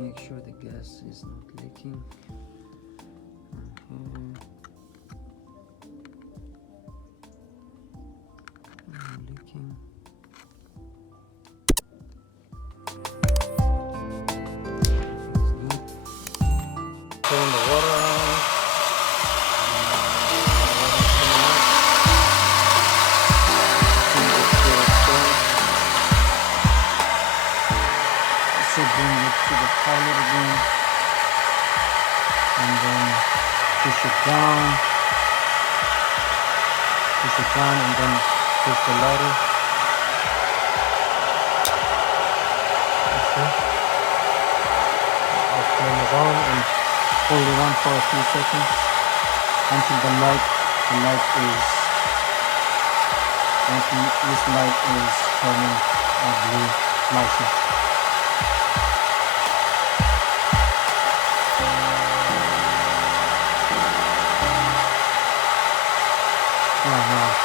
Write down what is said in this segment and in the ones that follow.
Make sure the gas is not leaking. Leaking. Turn the water on. So bring it to the pilot again, and then push it down, and then push the ladder. Okay. The flame is on, and hold it on for a few seconds until this light is turning blue flashing.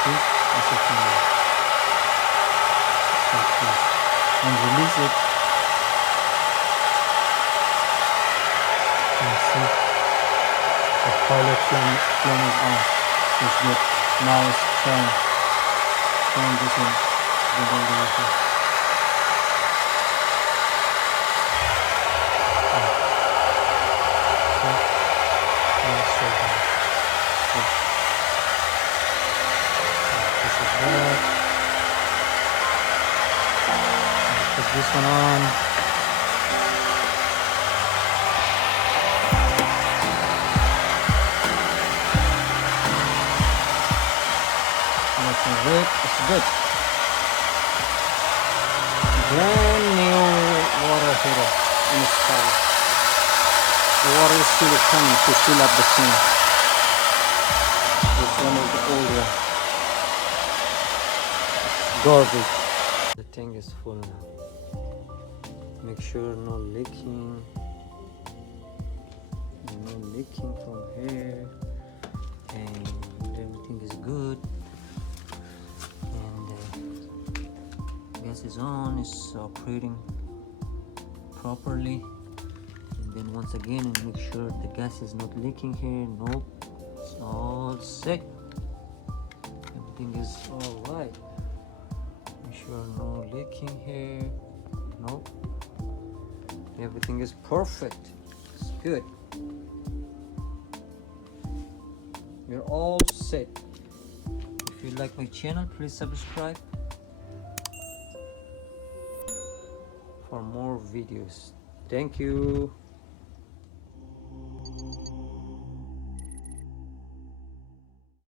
See? That's it now. Okay. And release it. And see? The pilot flame is on. It's good. Now it's turn this in. The direction. Put this one on. That's it. It's good. Brand new water heater installed. The water is still coming to fill up the tank. This one is the old one. Garbage. The tank is full now. Make sure no leaking from here, and everything is good, and gas is on, it's operating properly. And then once again, make sure the gas is not leaking here. Nope, it's all set, everything is all right. Make sure no leaking here. Nope, everything is perfect. It's good. We're all set. If you like my channel, please subscribe for more videos. Thank you.